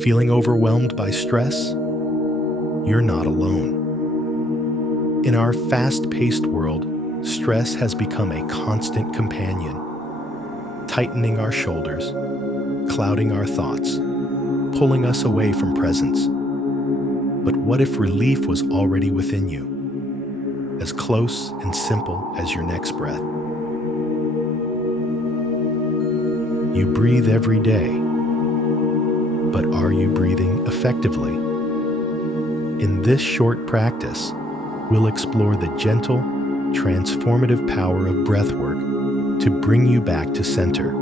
Feeling overwhelmed by stress? You're not alone. In our fast-paced world, stress has become a constant companion, tightening our shoulders, clouding our thoughts, pulling us away from presence. But what if relief was already within you, as close and simple as your next breath? You breathe every day, but are you breathing effectively? In this short practice, we'll explore the gentle, transformative power of breathwork to bring you back to center.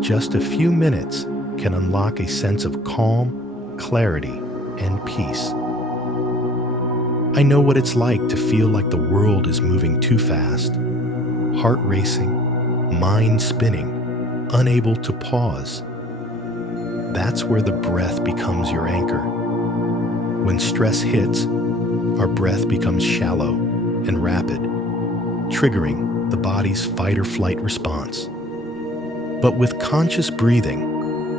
Just a few minutes can unlock a sense of calm, clarity, and peace. I know what it's like to feel like the world is moving too fast, heart racing, mind spinning, unable to pause. That's where the breath becomes your anchor. When stress hits, our breath becomes shallow and rapid, triggering the body's fight or flight response. But with conscious breathing,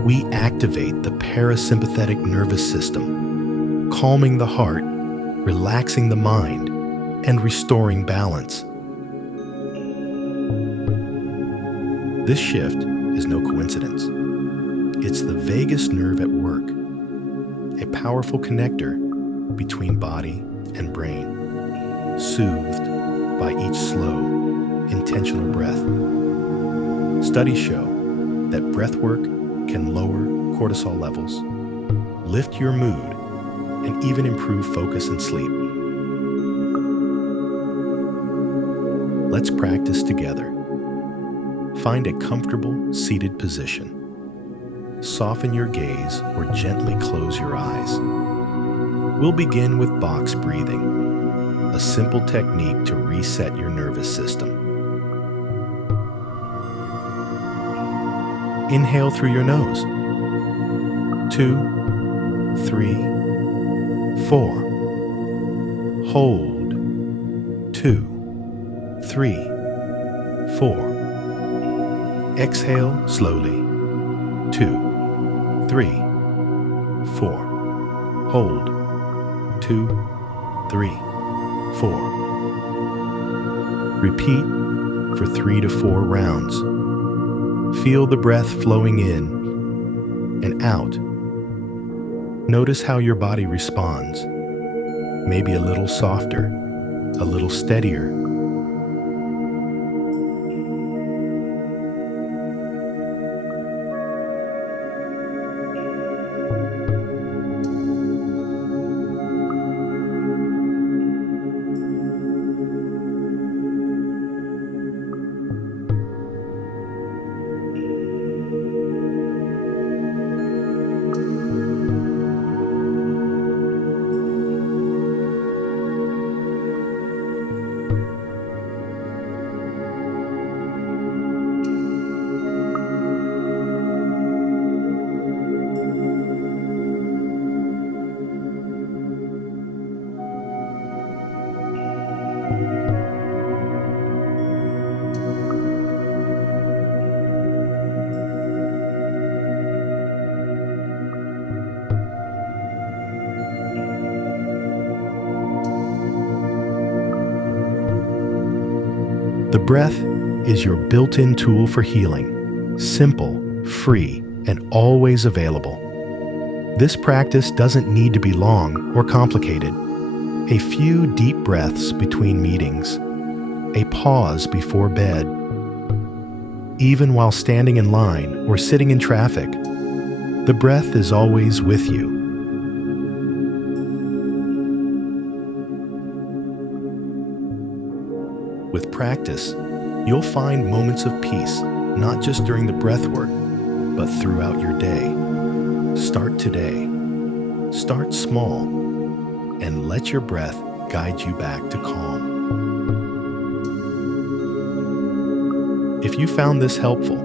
we activate the parasympathetic nervous system, calming the heart, relaxing the mind, and restoring balance. This shift is no coincidence. It's the vagus nerve at work, a powerful connector between body and brain, soothed by each slow, intentional breath. Studies show that breathwork can lower cortisol levels, lift your mood, and even improve focus and sleep. Let's practice together. Find a comfortable seated position. Soften your gaze or gently close your eyes. We'll begin with box breathing, a simple technique to reset your nervous system. Inhale through your nose. 2, 3, 4. Hold. 2, 3, 4. Exhale slowly. 2, 3, 4. Hold. 2, 3, 4. Repeat for 3 to 4 rounds. Feel the breath flowing in and out. Notice how your body responds. Maybe a little softer, a little steadier. The breath is your built-in tool for healing, simple, free, and always available. This practice doesn't need to be long or complicated. A few deep breaths between meetings, a pause before bed, even while standing in line or sitting in traffic, the breath is always with you. With practice, you'll find moments of peace, not just during the breath work, but throughout your day. Start today. Start small, and let your breath guide you back to calm. If you found this helpful,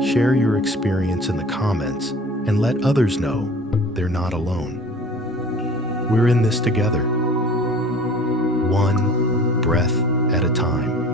share your experience in the comments and let others know they're not alone. We're in this together, one breath at a time.